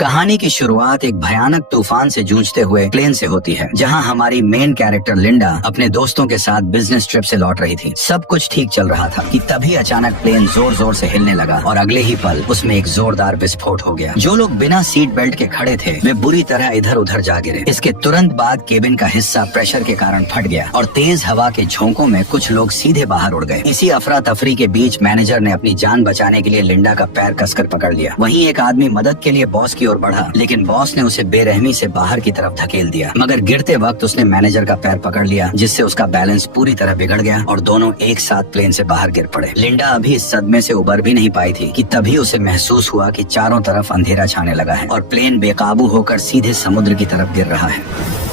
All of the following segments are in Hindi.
कहानी की शुरुआत एक भयानक तूफान से जूझते हुए प्लेन से होती है, जहां हमारी मेन कैरेक्टर लिंडा अपने दोस्तों के साथ बिजनेस ट्रिप से लौट रही थी। सब कुछ ठीक चल रहा था कि तभी अचानक प्लेन जोर जोर से हिलने लगा और अगले ही पल उसमें एक जोरदार विस्फोट हो गया। जो लोग बिना सीट बेल्ट के खड़े थे वे बुरी तरह इधर उधर जा गिरे। इसके तुरंत बाद केबिन का हिस्सा प्रेशर के कारण फट गया और तेज हवा के झोंकों में कुछ लोग सीधे बाहर उड़ गए। इसी अफरा तफरी के बीच मैनेजर ने अपनी जान बचाने के लिए लिंडा का पैर कसकर पकड़ लिया। वहीं एक आदमी मदद के लिए बॉस की ओर बढ़ा, लेकिन बॉस ने उसे बेरहमी से बाहर की तरफ धकेल दिया। मगर गिरते वक्त उसने मैनेजर का पैर पकड़ लिया, जिससे उसका बैलेंस पूरी तरह बिगड़ गया और दोनों एक साथ प्लेन से बाहर गिर पड़े। लिंडा अभी इस सदमे से उबर भी नहीं पाई थी कि तभी उसे महसूस हुआ कि चारों तरफ अंधेरा छाने लगा है और प्लेन बेकाबू होकर सीधे समुद्र की तरफ गिर रहा है।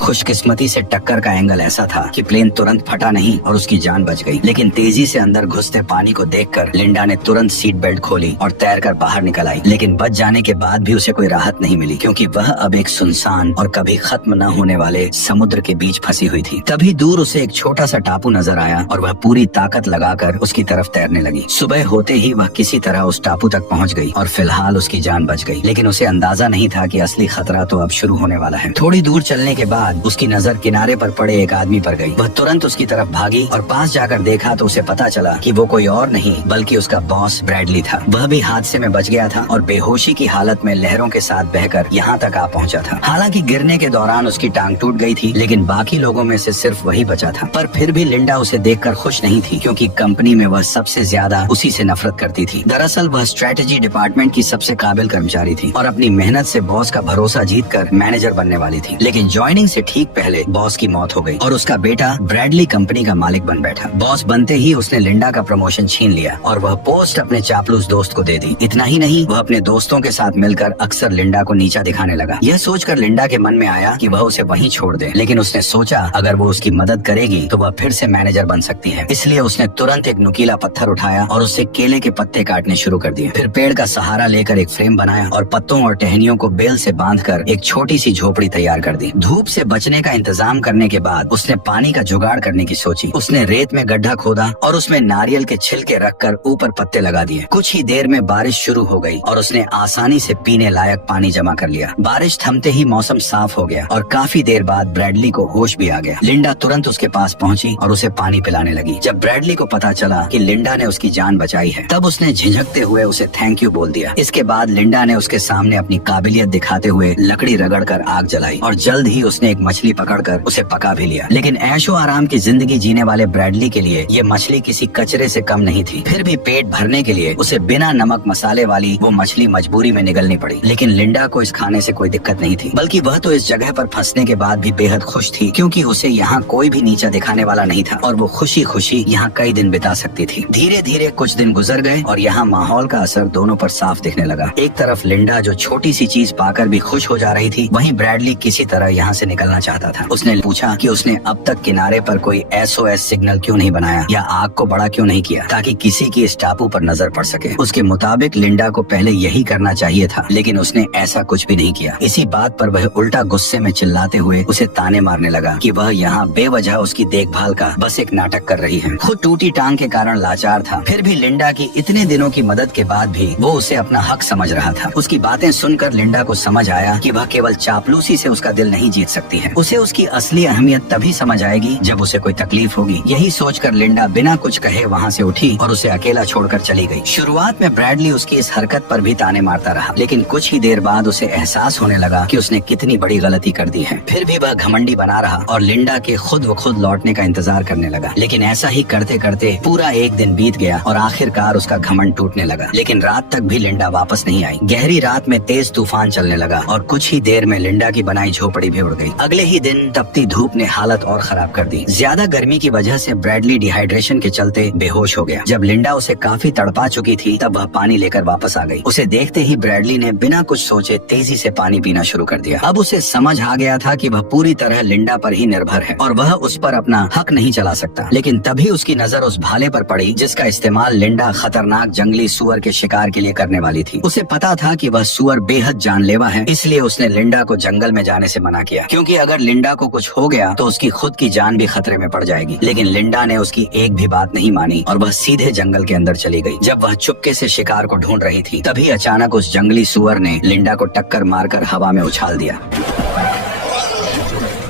खुशकिस्मती से टक्कर का एंगल ऐसा था कि प्लेन तुरंत फटा नहीं और उसकी जान बच गई। लेकिन तेजी से अंदर घुसते पानी को देखकर लिंडा ने तुरंत सीट बेल्ट खोली और तैरकर बाहर निकल आई। लेकिन बच जाने के बाद भी उसे कोई राहत नहीं मिली, क्योंकि वह अब एक सुनसान और कभी खत्म न होने वाले समुद्र के बीच फंसी हुई थी। तभी दूर उसे एक छोटा सा टापू नजर आया और वह पूरी ताकत लगाकर उसकी तरफ तैरने लगी। सुबह होते ही वह किसी तरह उस टापू तक पहुँच गई और फिलहाल उसकी जान बच गई। लेकिन उसे अंदाजा नहीं था कि असली खतरा तो अब शुरू होने वाला है। थोड़ी दूर चलने के बाद उसकी नजर किनारे पर पड़े एक आदमी पर गई। वह तुरंत उसकी तरफ भागी और पास जाकर देखा तो उसे पता चला कि वो कोई और नहीं बल्कि उसका बॉस ब्रैडली था। वह भी हादसे में बच गया था और बेहोशी की हालत में लहरों के साथ बहकर यहाँ तक आ पहुँचा था। हालांकि गिरने के दौरान उसकी टांग टूट गई थी, लेकिन बाकी लोगों में से सिर्फ वही बचा था। पर फिर भी लिंडा उसे देखकर खुश नहीं थी, क्योंकि कंपनी में वह सबसे ज्यादा उसी से नफरत करती थी। दरअसल वह स्ट्रेटेजी डिपार्टमेंट की सबसे काबिल कर्मचारी थी और अपनी मेहनत से बॉस का भरोसा जीतकर मैनेजर बनने वाली थी। लेकिन ज्वाइनिंग से ठीक पहले बॉस की मौत हो गई और उसका बेटा ब्रैडली कंपनी का मालिक बन बैठा। बॉस बनते ही उसने लिंडा का प्रमोशन छीन लिया और वह पोस्ट अपने चापलूस दोस्त को दे दी। इतना ही नहीं, वह अपने दोस्तों के साथ मिलकर अक्सर लिंडा को नीचा दिखाने लगा। यह सोचकर लिंडा के मन में आया कि वह उसे वहीं छोड़ दे, लेकिन उसने सोचा अगर वो उसकी मदद करेगी तो वह फिर से मैनेजर बन सकती है। इसलिए उसने तुरंत एक नुकीला पत्थर उठाया और उससे केले के पत्ते काटने शुरू कर दिए। फिर पेड़ का सहारा लेकर एक फ्रेम बनाया और पत्तों और टहनियों को बेल से बांधकर एक छोटी सी झोपड़ी तैयार कर दी। धूप से बचने का इंतजाम करने के बाद उसने पानी का जुगाड़ करने की सोची। उसने रेत में गड्ढा खोदा और उसमें नारियल के छिलके रखकर ऊपर पत्ते लगा दिए। कुछ ही देर में बारिश शुरू हो गई और उसने आसानी से पीने लायक पानी जमा कर लिया। बारिश थमते ही मौसम साफ हो गया और काफी देर बाद ब्रैडली को होश भी आ गया। लिंडा तुरंत उसके पास पहुंची और उसे पानी पिलाने लगी। जब ब्रैडली को पता चला कि लिंडा ने उसकी जान बचाई है, तब उसने झिझकते हुए उसे थैंक यू बोल दिया। इसके बाद लिंडा ने उसके सामने अपनी काबिलियत दिखाते हुए लकड़ी रगड़कर आग जलाई और जल्द ही उसने एक मछली पकड़कर उसे पका भी लिया। लेकिन ऐशो आराम की जिंदगी जीने वाले ब्रैडली के लिए ये मछली किसी कचरे से कम नहीं थी। फिर भी पेट भरने के लिए उसे बिना नमक मसाले वाली वो मछली मजबूरी में निगलनी पड़ी। लेकिन लिंडा को इस खाने से कोई दिक्कत नहीं थी, बल्कि वह तो इस जगह पर फंसने के बाद भी बेहद खुश थी, क्योंकि उसे यहाँ कोई भी नीचा दिखाने वाला नहीं था और वो खुशी खुशी यहाँ कई दिन बिता सकती थी। धीरे धीरे कुछ दिन गुजर गए और यहाँ माहौल का असर दोनों पर साफ दिखने लगा। एक तरफ लिंडा जो छोटी सी चीज पाकर भी खुश हो जा रही थी, वहीं ब्रैडली किसी तरह यहाँ से निकलना चाहता था। उसने पूछा कि उसने अब तक किनारे पर कोई SOS सिग्नल क्यों नहीं बनाया या आग को बड़ा क्यों नहीं किया, ताकि किसी की इस टापू पर नजर पड़ सके। उसके मुताबिक लिंडा को पहले यही करना चाहिए था, लेकिन उसने ऐसा कुछ भी नहीं किया। इसी बात पर वह उल्टा गुस्से में चिल्लाते हुए उसे ताने मारने लगा कि वह यहाँ बेवजह उसकी देखभाल का बस एक नाटक कर रही है। खुद टूटी टांग के कारण लाचार था, फिर भी लिंडा की इतने दिनों की मदद के बाद भी वो उसे अपना हक समझ रहा था। उसकी बातें सुनकर लिंडा को समझ आया कि वह केवल चापलूसी से उसका दिल नहीं जीत सकती है। उसे उसकी असली अहमियत तभी समझ आएगी जब उसे कोई तकलीफ होगी। यही सोचकर लिंडा बिना कुछ कहे वहाँ से उठी और उसे अकेला छोड़कर चली गई। शुरुआत में ब्रैडली उसकी इस हरकत पर भी ताने मारता रहा, लेकिन कुछ ही देर बाद उसे एहसास होने लगा कि उसने कितनी बड़ी गलती कर दी है। फिर भी वह घमंडी बना रहा और लिंडा के खुद व खुद लौटने का इंतजार करने लगा। लेकिन ऐसा ही करते करते पूरा एक दिन बीत गया और आखिरकार उसका घमंड टूटने लगा। लेकिन रात तक भी लिंडा वापस नहीं आई। गहरी रात में तेज तूफान चलने लगा और कुछ ही देर में लिंडा की बनाई झोपड़ी भी उड़ गई। अगले ही दिन तपती धूप ने हालत और खराब कर दी। ज्यादा गर्मी की वजह से ब्रैडली डिहाइड्रेशन के चलते बेहोश हो गया। जब लिंडा उसे काफी तड़पा चुकी थी, तब वह पानी लेकर वापस आ गई। उसे देखते ही ब्रैडली ने बिना कुछ सोचे तेजी से पानी पीना शुरू कर दिया। अब उसे समझ आ गया था कि वह पूरी तरह लिंडा पर ही निर्भर है और वह उस पर अपना हक नहीं चला सकता। लेकिन तभी उसकी नजर उस भाले पर पड़ी जिसका इस्तेमाल लिंडा खतरनाक जंगली सुअर के शिकार के लिए करने वाली थी। उसे पता था कि वह सुअर बेहद जानलेवा है, इसलिए उसने लिंडा को जंगल में जाने से मना किया, क्योंकि अगर लिंडा को कुछ हो गया तो उसकी खुद की जान भी खतरे में पड़ जाएगी। लेकिन लिंडा ने उसकी एक भी बात नहीं मानी और वह सीधे जंगल के अंदर चली गई। जब वह चुपके से शिकार को ढूंढ रही थी तभी अचानक उस जंगली सुअर ने लिंडा को टक्कर मारकर हवा में उछाल दिया।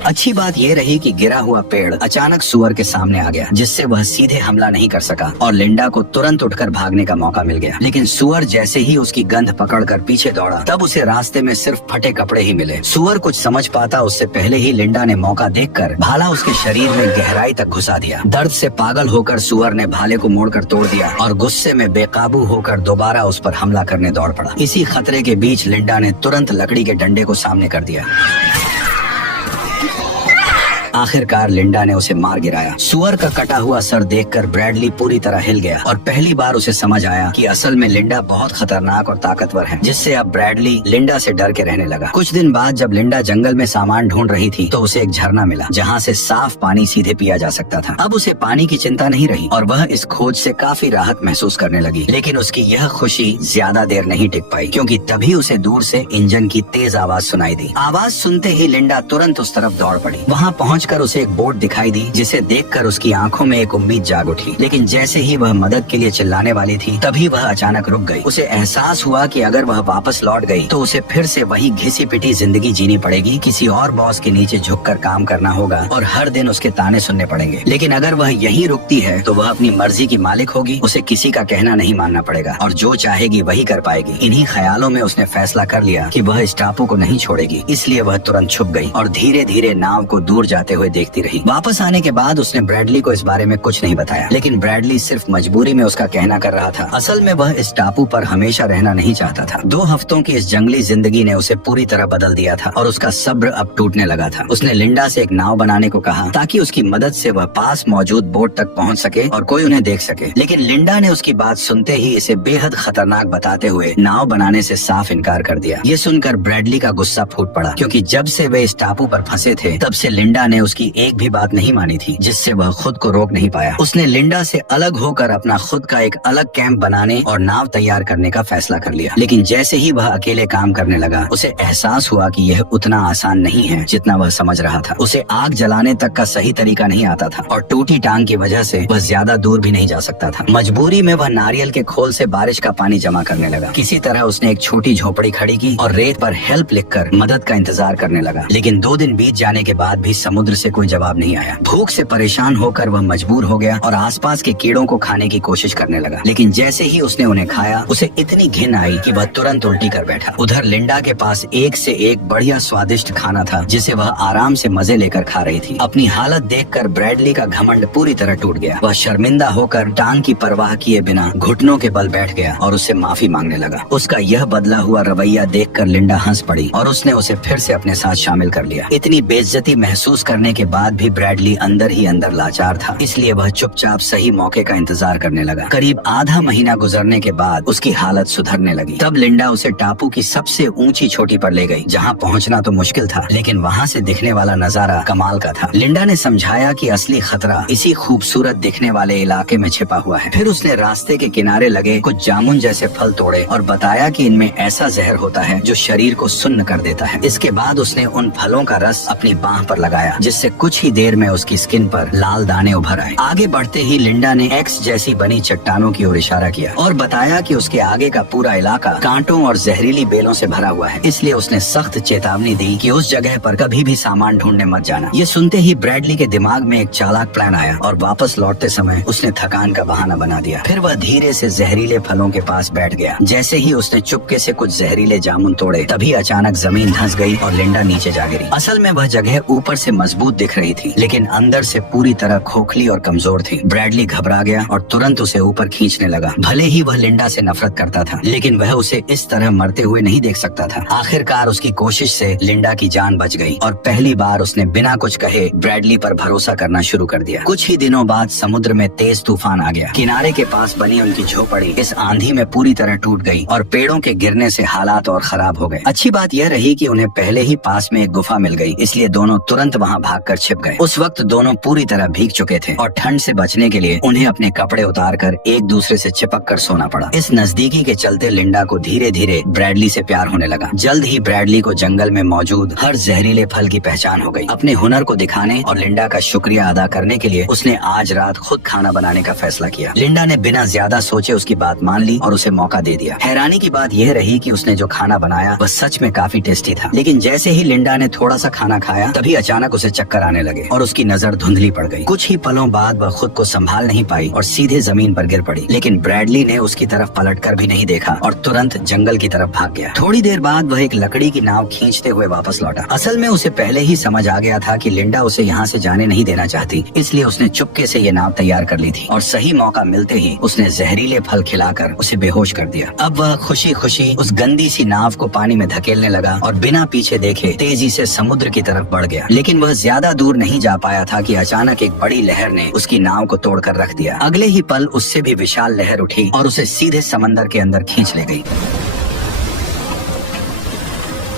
अच्छी बात यह रही कि गिरा हुआ पेड़ अचानक सुअर के सामने आ गया, जिससे वह सीधे हमला नहीं कर सका और लिंडा को तुरंत उठकर भागने का मौका मिल गया। लेकिन सुअर जैसे ही उसकी गंध पकड़कर पीछे दौड़ा तब उसे रास्ते में सिर्फ फटे कपड़े ही मिले। सुअर कुछ समझ पाता उससे पहले ही लिंडा ने मौका देखकर भाला उसके शरीर में गहराई तक घुसा दिया। दर्द से पागल होकर सुअर ने भाले को मोड़कर तोड़ दिया और गुस्से में बेकाबू होकर दोबारा उस पर हमला करने दौड़ पड़ा। इसी खतरे के बीच लिंडा ने तुरंत लकड़ी के डंडे को सामने कर दिया। आखिरकार लिंडा ने उसे मार गिराया। सुअर का कटा हुआ सर देखकर ब्रैडली पूरी तरह हिल गया और पहली बार उसे समझ आया कि असल में लिंडा बहुत खतरनाक और ताकतवर है, जिससे अब ब्रैडली लिंडा से डर के रहने लगा। कुछ दिन बाद जब लिंडा जंगल में सामान ढूंढ रही थी तो उसे एक झरना मिला जहाँ से साफ पानी सीधे पिया जा सकता था। अब उसे पानी की चिंता नहीं रही और वह इस खोज से काफी राहत महसूस करने लगी। लेकिन उसकी यह खुशी ज्यादा देर नहीं टिक पाई, क्योंकि तभी उसे दूर से इंजन की तेज आवाज सुनाई दी। आवाज सुनते ही लिंडा तुरंत उस तरफ दौड़ पड़ी। वहाँ पहुँचकर उसे एक बोट दिखाई दी, जिसे देखकर उसकी आंखों में एक उम्मीद जाग उठी। लेकिन जैसे ही वह मदद के लिए चिल्लाने वाली थी तभी वह अचानक रुक गई। उसे एहसास हुआ कि अगर वह वापस लौट गई तो उसे फिर से वही घिसी पिटी जिंदगी जीनी पड़ेगी। किसी और बॉस के नीचे झुककर काम करना होगा और हर दिन उसके ताने सुनने पड़ेंगे। लेकिन अगर वह यही रुकती है तो वह अपनी मर्जी की मालिक होगी। उसे किसी का कहना नहीं मानना पड़ेगा और जो चाहेगी वही कर पाएगी। इन्हीं ख्यालों में उसने फैसला कर लिया कि वह इस टापू को नहीं छोड़ेगी। इसलिए वह तुरंत छुप गई और धीरे धीरे नाव को दूर जाते हुए देखती रही। वापस आने के बाद उसने ब्रैडली को इस बारे में कुछ नहीं बताया, लेकिन ब्रैडली सिर्फ मजबूरी में उसका कहना कर रहा था। असल में वह इस टापू पर हमेशा रहना नहीं चाहता था। 2 हफ्तों की इस जंगली जिंदगी ने उसे पूरी तरह बदल दिया था और उसका सब्र अब टूटने लगा था। उसने लिंडा से एक नाव बनाने को कहा ताकि उसकी मदद से वह पास मौजूद बोट तक पहुंच सके और कोई उन्हें देख सके। लेकिन लिंडा ने उसकी बात सुनते ही इसे बेहद खतरनाक बताते हुए नाव बनाने से साफ इनकार कर दिया। ये सुनकर ब्रैडली का गुस्सा फूट पड़ा, क्योंकि जब से वे इस टापू पर फंसे थे तब से लिंडा ने उसकी एक भी बात नहीं मानी थी, जिससे वह खुद को रोक नहीं पाया। उसने लिंडा से अलग होकर अपना खुद का एक अलग कैंप बनाने और नाव तैयार करने का फैसला कर लिया। लेकिन जैसे ही वह अकेले काम करने लगा उसे एहसास हुआ कि यह उतना आसान नहीं है जितना वह समझ रहा था। उसे आग जलाने तक का सही तरीका नहीं आता था और टूटी टांग की वजह से वह ज्यादा दूर भी नहीं जा सकता था। मजबूरी में वह नारियल के खोल से बारिश का पानी जमा करने लगा। किसी तरह उसने एक छोटी झोपड़ी खड़ी की और रेत पर हेल्प लिखकर मदद का इंतजार करने लगा। लेकिन 2 दिन बीत जाने के बाद भी समुद्र से कोई जवाब नहीं आया। भूख से परेशान होकर वह मजबूर हो गया और आसपास के कीड़ों को खाने की कोशिश करने लगा। लेकिन जैसे ही उसने उन्हें खाया उसे इतनी घिन आई कि वह तुरंत उल्टी कर बैठा। उधर लिंडा के पास एक से एक बढ़िया स्वादिष्ट खाना था, जिसे वह आराम से मजे लेकर खा रही थी। अपनी हालत देखकर ब्रैडली का घमंड पूरी तरह टूट गया। वह शर्मिंदा होकर टांग की परवाह किए बिना घुटनों के बल बैठ गया और उससे माफी मांगने लगा। उसका यह बदला हुआ रवैया देखकर लिंडा हंस पड़ी और उसने उसे फिर से अपने साथ शामिल कर लिया। इतनी बेइज्जती महसूस करने के बाद भी ब्रैडली अंदर ही अंदर लाचार था, इसलिए वह चुपचाप सही मौके का इंतजार करने लगा। करीब आधा महीना गुजरने के बाद उसकी हालत सुधरने लगी। तब लिंडा उसे टापू की सबसे ऊंची चोटी पर ले गई, जहाँ पहुँचना तो मुश्किल था लेकिन वहाँ से दिखने वाला नजारा कमाल का था। लिंडा ने समझाया कि असली खतरा इसी खूबसूरत दिखने वाले इलाके में छिपा हुआ है। फिर उसने रास्ते के किनारे लगे कुछ जामुन जैसे फल तोड़े और बताया कि इनमें ऐसा जहर होता है जो शरीर को सुन्न कर देता है। इसके बाद उसने उन फलों का रस अपनी बाह पर लगाया, जिससे कुछ ही देर में उसकी स्किन पर लाल दाने उभर आए। आगे बढ़ते ही लिंडा ने एक्स जैसी बनी चट्टानों की ओर इशारा किया और बताया कि उसके आगे का पूरा इलाका कांटों और जहरीली बेलों से भरा हुआ है, इसलिए उसने सख्त चेतावनी दी कि उस जगह पर कभी भी सामान ढूंढने मत जाना। ये सुनते ही ब्रैडली के दिमाग में एक चालाक प्लान आया और वापस लौटते समय उसने थकान का बहाना बना दिया। फिर वह धीरे से जहरीले फलों के पास बैठ गया। जैसे ही उसने चुपके से कुछ जहरीले जामुन तोड़े तभी अचानक जमीन धंस गई और लिंडा नीचे जा गिरी। असल में वह जगह ऊपर से मजबूत दिख रही थी लेकिन अंदर से पूरी तरह खोखली और कमजोर थी। ब्रैडली घबरा गया और तुरंत उसे ऊपर खींचने लगा। भले ही वह लिंडा से नफरत करता था लेकिन वह उसे इस तरह मरते हुए नहीं देख सकता था। आखिरकार उसकी कोशिश से लिंडा की जान बच गई और पहली बार उसने बिना कुछ कहे ब्रैडली पर भरोसा करना शुरू कर दिया। कुछ ही दिनों बाद समुद्र में तेज तूफान आ गया। किनारे के पास बनी उनकी झोपड़ी इस आंधी में पूरी तरह टूट गई और पेड़ों के गिरने से हालात और खराब हो गए। अच्छी बात यह रही कि उन्हें पहले ही पास में एक गुफा मिल गई, इसलिए दोनों तुरंत वहाँ भागकर छिप गए। उस वक्त दोनों पूरी तरह भीग चुके थे और ठंड से बचने के लिए उन्हें अपने कपड़े उतारकर एक दूसरे से चिपक कर सोना पड़ा। इस नजदीकी के चलते लिंडा को धीरे धीरे ब्रैडली से प्यार होने लगा। जल्द ही ब्रैडली को जंगल में मौजूद हर जहरीले फल की पहचान हो गई। अपने हुनर को दिखाने और लिंडा का शुक्रिया अदा करने के लिए उसने आज रात खुद खाना बनाने का फैसला किया। लिंडा ने बिना ज्यादा सोचे उसकी बात मान ली और उसे मौका दे दिया। हैरानी की बात यह रही कि उसने जो खाना बनाया वह सच में काफी टेस्टी था, लेकिन जैसे ही लिंडा ने थोड़ा सा खाना खाया तभी अचानक उसे चक्कर आने लगे और उसकी नजर धुंधली पड़ गई। कुछ ही पलों बाद वह खुद को संभाल नहीं पाई और सीधे जमीन पर गिर पड़ी। लेकिन ब्रैडली ने उसकी तरफ पलटकर भी नहीं देखा और तुरंत जंगल की तरफ भाग गया। थोड़ी देर बाद वह एक लकड़ी की नाव खींचते हुए वापस लौटा। असल में उसे पहले ही समझ आ गया था कि लिंडा उसे यहाँ से जाने नहीं देना चाहती, इसलिए उसने चुपके से ये नाव तैयार कर ली थी और सही मौका मिलते ही उसने जहरीले फल खिलाकर उसे बेहोश कर दिया। अब वह खुशी खुशी उस गंदी सी नाव को पानी में धकेलने लगा और बिना पीछे देखे तेजी से समुद्र की तरफ बढ़ गया। लेकिन वह ज्यादा दूर नहीं जा पाया था कि अचानक एक बड़ी लहर ने उसकी नाव को तोड़कर रख दिया। अगले ही पल उससे भी विशाल लहर उठी और उसे सीधे समंदर के अंदर खींच ले गई।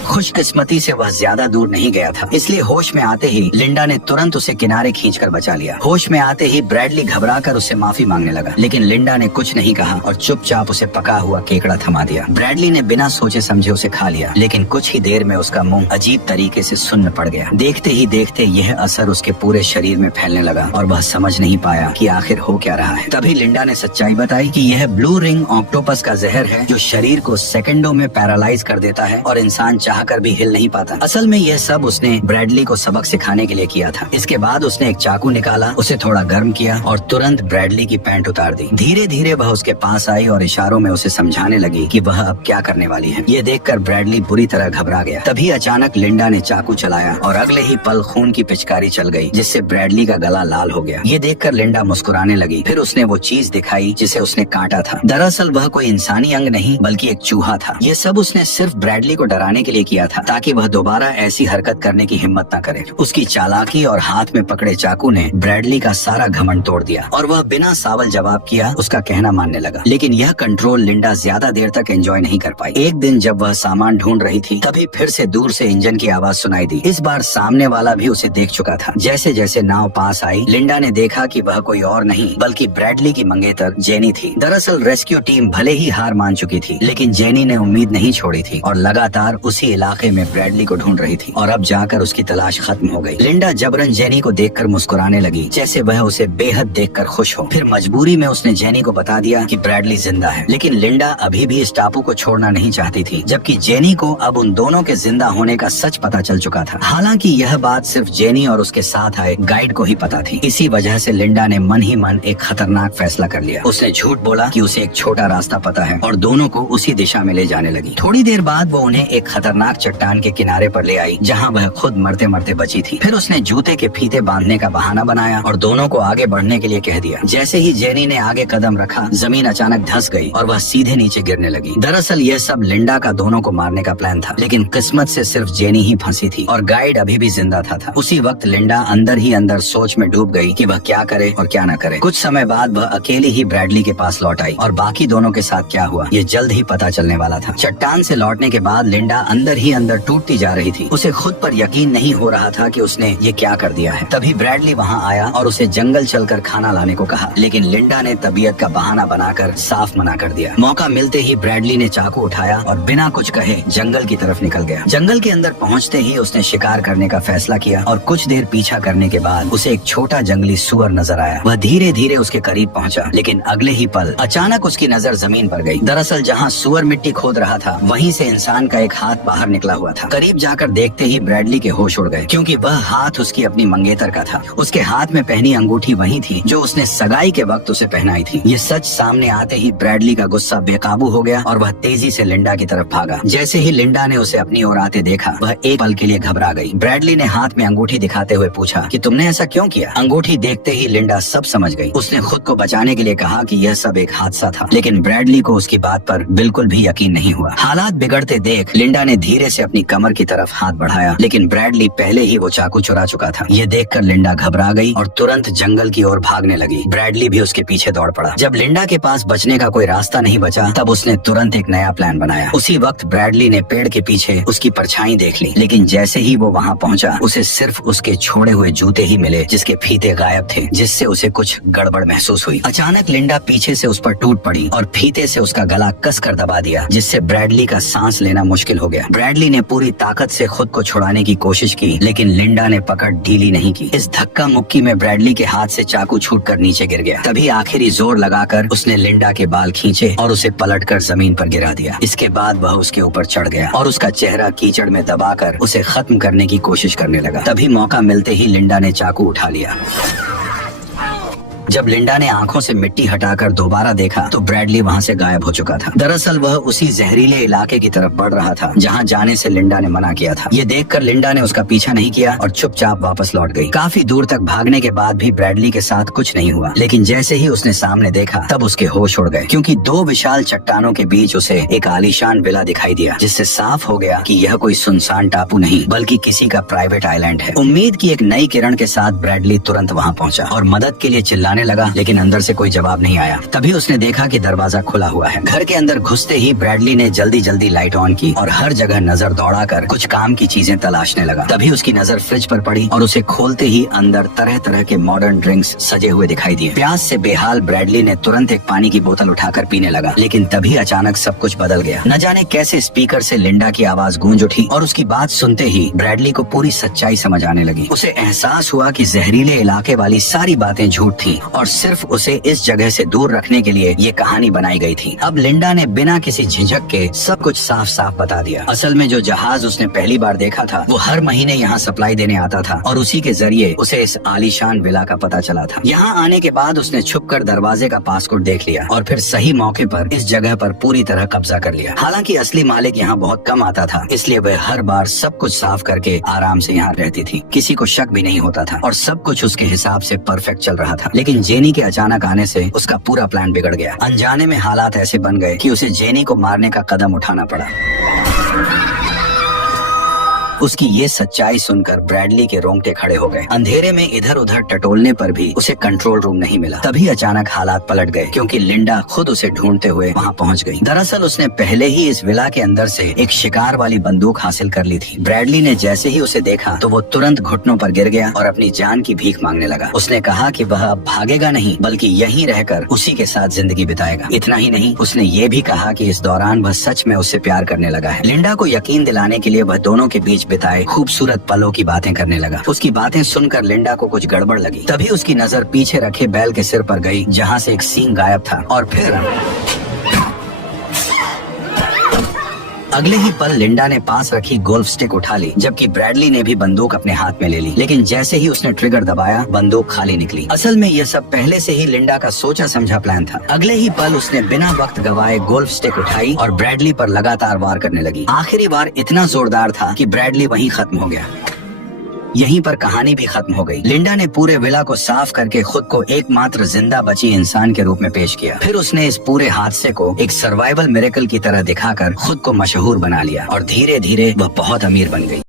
खुशकिस्मती से वह ज्यादा दूर नहीं गया था, इसलिए होश में आते ही लिंडा ने तुरंत उसे किनारे खींचकर बचा लिया। होश में आते ही ब्रैडली घबराकर उससे माफी मांगने लगा, लेकिन लिंडा ने कुछ नहीं कहा और चुपचाप उसे पका हुआ केकड़ा थमा दिया। ब्रैडली ने बिना सोचे समझे उसे खा लिया, लेकिन कुछ ही देर में उसका मुंह अजीब तरीके से सुन्न पड़ गया। देखते ही देखते यह असर उसके पूरे शरीर में फैलने लगा और वह समझ नहीं पाया कि आखिर हो क्या रहा है। तभी लिंडा ने सच्चाई बताई कि यह ब्लू रिंग ऑक्टोपस का जहर है जो शरीर को सेकंडों में पैरालाइज कर देता है और इंसान चाहकर भी हिल नहीं पाता। असल में यह सब उसने ब्रैडली को सबक सिखाने के लिए किया था। इसके बाद उसने एक चाकू निकाला, उसे थोड़ा गर्म किया और तुरंत ब्रैडली की पैंट उतार दी। धीरे धीरे वह उसके पास आई और इशारों में उसे समझाने लगी कि वह अब क्या करने वाली है। ये देखकर ब्रैडली बुरी तरह घबरा गया। तभी अचानक लिंडा ने चाकू चलाया और अगले ही पल खून की पिचकारी चल गई, जिससे ब्रैडली का गला लाल हो गया। ये देखकर लिंडा मुस्कुराने लगी। फिर उसने वो चीज दिखाई जिसे उसने काटा था। दरअसल वह कोई इंसानी अंग नहीं बल्कि एक चूहा था। ये सब उसने सिर्फ ब्रैडली को डराने के लिए किया था, ताकि वह दोबारा ऐसी हरकत करने की हिम्मत न करे। उसकी चालाकी और हाथ में पकड़े चाकू ने ब्रैडली का सारा घमंड तोड़ दिया और वह बिना सावल जवाब किया उसका कहना मानने लगा। लेकिन यह कंट्रोल लिंडा ज्यादा देर तक एंजॉय नहीं कर पाई। एक दिन जब वह सामान ढूंढ रही थी तभी फिर से दूर से इंजन की आवाज सुनाई दी। इस बार सामने वाला भी उसे देख चुका था। जैसे जैसे नाव पास आई लिंडा ने देखा कि वह कोई और नहीं बल्कि ब्रैडली की मंगेतर जेनी थी। दरअसल रेस्क्यू टीम भले ही हार मान चुकी थी, लेकिन जेनी ने उम्मीद नहीं छोड़ी थी और लगातार उसी इलाके में ब्रैडली को ढूंढ रही थी और अब जाकर उसकी तलाश खत्म हो गई। लिंडा जबरन जेनी को देखकर मुस्कुराने लगी, जैसे वह उसे बेहद देखकर खुश हो। फिर मजबूरी में उसने जेनी को बता दिया कि ब्रैडली जिंदा है, लेकिन लिंडा अभी भी इस टापू को छोड़ना नहीं चाहती थी, जबकि जेनी को अब उन दोनों के जिंदा होने का सच पता चल चुका था। हालांकि यह बात सिर्फ जेनी और उसके साथ आए गाइड को ही पता थी। इसी वजह से लिंडा ने मन ही मन एक खतरनाक फैसला कर लिया। उसने झूठ बोला कि उसे एक छोटा रास्ता पता है और दोनों को उसी दिशा में ले जाने लगी। थोड़ी देर बाद वो उन्हें एक खतरनाक चट्टान के किनारे पर ले आई, जहाँ वह खुद मरते मरते बची थी। फिर उसने जूते के फीते बांधने का बहाना बनाया और दोनों को आगे बढ़ने के लिए कह दिया। जैसे ही जेनी ने आगे कदम रखा जमीन अचानक धंस गई और वह सीधे नीचे गिरने लगी। दरअसल यह सब लिंडा का दोनों को मारने का प्लान था, लेकिन किस्मत से सिर्फ जेनी ही फंसी थी और गाइड अभी भी जिंदा था। उसी वक्त लिंडा अंदर ही अंदर सोच में डूब गई कि वह क्या करे और क्या न करे। कुछ समय बाद वह अकेली ही ब्रैडली के पास लौट आई और बाकी दोनों के साथ क्या हुआ ये जल्द ही पता चलने वाला था। चट्टान से लौटने के बाद लिंडा अंदर ही अंदर टूटती जा रही थी। उसे खुद पर यकीन नहीं हो रहा था कि उसने ये क्या कर दिया है। तभी ब्रैडली वहाँ आया और उसे जंगल चलकर खाना लाने को कहा, लेकिन लिंडा ने तबीयत का बहाना बनाकर साफ मना कर दिया। मौका मिलते ही ब्रैडली ने चाकू उठाया और बिना कुछ कहे जंगल की तरफ निकल गया। जंगल के अंदर पहुँचते ही उसने शिकार करने का फैसला किया और कुछ देर पीछा करने के बाद उसे एक छोटा जंगली सुअर नजर आया। वह धीरे धीरे उसके करीब पहुँचा, लेकिन अगले ही पल अचानक उसकी नजर जमीन पर गई। दरअसल जहाँ सुअर मिट्टी खोद रहा था वहीं से इंसान का एक हाथ बाहर निकला हुआ था। करीब जाकर देखते ही ब्रैडली के होश उड़ गए, क्योंकि वह हाथ उसकी अपनी मंगेतर का था। उसके हाथ में पहनी अंगूठी वही थी जो उसने सगाई के वक्त उसे पहनाई थी। ये सच सामने आते ही ब्रैडली का गुस्सा बेकाबू हो गया और वह तेजी से लिंडा की तरफ भागा। जैसे ही लिंडा ने उसे अपनी ओर आते देखा वह एक पल के लिए घबरा गई। ब्रैडली ने हाथ में अंगूठी दिखाते हुए पूछा कि तुमने ऐसा क्यों किया? अंगूठी देखते ही लिंडा सब समझ गई। उसने खुद को बचाने के लिए कहा कि यह सब एक हादसा था, लेकिन ब्रैडली को उसकी बात पर बिल्कुल भी यकीन नहीं हुआ। हालात बिगड़ते देख लिंडा ने धीरे से अपनी कमर की तरफ हाथ बढ़ाया, लेकिन ब्रैडली पहले ही वो चाकू चुरा चुका था। ये देखकर लिंडा घबरा गई और तुरंत जंगल की ओर भागने लगी। ब्रैडली भी उसके पीछे दौड़ पड़ा। जब लिंडा के पास बचने का कोई रास्ता नहीं बचा, तब उसने तुरंत एक नया प्लान बनाया। उसी वक्त ब्रैडली ने पेड़ के पीछे उसकी परछाई देख ली, लेकिन जैसे ही वो वहाँ पहुँचा, उसे सिर्फ उसके छोड़े हुए जूते ही मिले, जिसके फीते गायब थे, जिससे उसे कुछ गड़बड़ महसूस हुई। अचानक लिंडा पीछे से उस पर टूट पड़ी और फीते से उसका गला कसकर दबा दिया, जिससे ब्रैडली का सांस लेना मुश्किल हो गया। ब्रैडली ने पूरी ताकत से खुद को छुड़ाने की कोशिश की, लेकिन लिंडा ने पकड़ ढीली नहीं की। इस धक्का मुक्की में ब्रैडली के हाथ से चाकू छूटकर नीचे गिर गया। तभी आखिरी जोर लगाकर उसने लिंडा के बाल खींचे और उसे पलटकर जमीन पर गिरा दिया। इसके बाद वह उसके ऊपर चढ़ गया और उसका चेहरा कीचड़ में दबाकर उसे खत्म करने की कोशिश करने लगा। तभी मौका मिलते ही लिंडा ने चाकू उठा लिया। जब लिंडा ने आंखों से मिट्टी हटाकर दोबारा देखा, तो ब्रैडली वहाँ से गायब हो चुका था। दरअसल वह उसी जहरीले इलाके की तरफ बढ़ रहा था जहाँ जाने से लिंडा ने मना किया था। ये देखकर लिंडा ने उसका पीछा नहीं किया और चुपचाप वापस लौट गई। काफी दूर तक भागने के बाद भी ब्रैडली के साथ कुछ नहीं हुआ, लेकिन जैसे ही उसने सामने देखा, तब उसके होश उड़ गए, क्योंकि दो विशाल चट्टानों के बीच उसे एक आलीशान विला दिखाई दिया, जिससे साफ हो गया कि यह कोई सुनसान टापू नहीं, बल्कि किसी का प्राइवेट आइलैंड है। उम्मीद की एक नई किरण के साथ ब्रैडली तुरंत वहाँ पहुँचा और मदद के लिए चिल्लाने लगा, लेकिन अंदर से कोई जवाब नहीं आया। तभी उसने देखा कि दरवाजा खुला हुआ है। घर के अंदर घुसते ही ब्रैडली ने जल्दी जल्दी लाइट ऑन की और हर जगह नजर दौड़ाकर कुछ काम की चीजें तलाशने लगा। तभी उसकी नजर फ्रिज पर पड़ी और उसे खोलते ही अंदर तरह तरह के मॉडर्न ड्रिंक्स सजे हुए दिखाई दिए। प्यास से बेहाल ब्रैडली ने तुरंत एक पानी की बोतल उठाकर पीने लगा, लेकिन तभी अचानक सब कुछ बदल गया। न जाने कैसे स्पीकर से लिंडा की आवाज गूंज उठी और उसकी बात सुनते ही ब्रैडली को पूरी सच्चाई समझ आने लगी। उसे एहसास हुआ कि जहरीले इलाके वाली सारी बातें झूठ थी और सिर्फ उसे इस जगह से दूर रखने के लिए ये कहानी बनाई गई थी। अब लिंडा ने बिना किसी झिझक के सब कुछ साफ साफ बता दिया। असल में जो जहाज उसने पहली बार देखा था, वो हर महीने यहाँ सप्लाई देने आता था और उसी के जरिए उसे इस आलीशान विला का पता चला था। यहाँ आने के बाद उसने छुपकर दरवाजे का पासकोड देख लिया और फिर सही मौके पर इस जगह पर पूरी तरह कब्जा कर लिया। हालांकि असली मालिक यहाँ बहुत कम आता था, इसलिए वह हर बार सब कुछ साफ करके आराम से यहाँ रहती थी। किसी को शक भी नहीं होता था और सब कुछ उसके हिसाब से परफेक्ट चल रहा था। लेकिन जेनी के अचानक आने से उसका पूरा प्लान बिगड़ गया। अनजाने में हालात ऐसे बन गए कि उसे जेनी को मारने का कदम उठाना पड़ा। उसकी ये सच्चाई सुनकर ब्रैडली के रोंगटे खड़े हो गए। अंधेरे में इधर उधर टटोलने पर भी उसे कंट्रोल रूम नहीं मिला। तभी अचानक हालात पलट गए, क्योंकि लिंडा खुद उसे ढूंढते हुए वहाँ पहुँच गई। दरअसल उसने पहले ही इस विला के अंदर से एक शिकार वाली बंदूक हासिल कर ली थी। ब्रैडली ने जैसे ही उसे देखा, तो वो तुरंत घुटनों पर गिर गया और अपनी जान की भीख मांगने लगा। उसने कहा कि वह अब भागेगा नहीं, बल्कि यहीं रहकर उसी के साथ जिंदगी बिताएगा। इतना ही नहीं, उसने ये भी कहा कि इस दौरान वह सच में उससे प्यार करने लगा है। लिंडा को यकीन दिलाने के लिए वह दोनों के बीच बिताए खूबसूरत पलों की बातें करने लगा। उसकी बातें सुनकर लिंडा को कुछ गड़बड़ लगी। तभी उसकी नजर पीछे रखे बैल के सिर पर गई, जहाँ से एक सींग गायब था, और फिर अगले ही पल लिंडा ने पास रखी गोल्फ स्टिक उठा ली, जबकि ब्रैडली ने भी बंदूक अपने हाथ में ले ली। लेकिन जैसे ही उसने ट्रिगर दबाया, बंदूक खाली निकली। असल में यह सब पहले से ही लिंडा का सोचा समझा प्लान था। अगले ही पल उसने बिना वक्त गवाए गोल्फ स्टिक उठाई और ब्रैडली पर लगातार वार करने लगी। आखिरी वार इतना जोरदार था कि ब्रैडली वहीं खत्म हो गया। यहीं पर कहानी भी खत्म हो गई। लिंडा ने पूरे विला को साफ करके खुद को एकमात्र जिंदा बची इंसान के रूप में पेश किया। फिर उसने इस पूरे हादसे को एक सर्वाइवल मिरेकल की तरह दिखाकर खुद को मशहूर बना लिया और धीरे धीरे वह बहुत अमीर बन गई।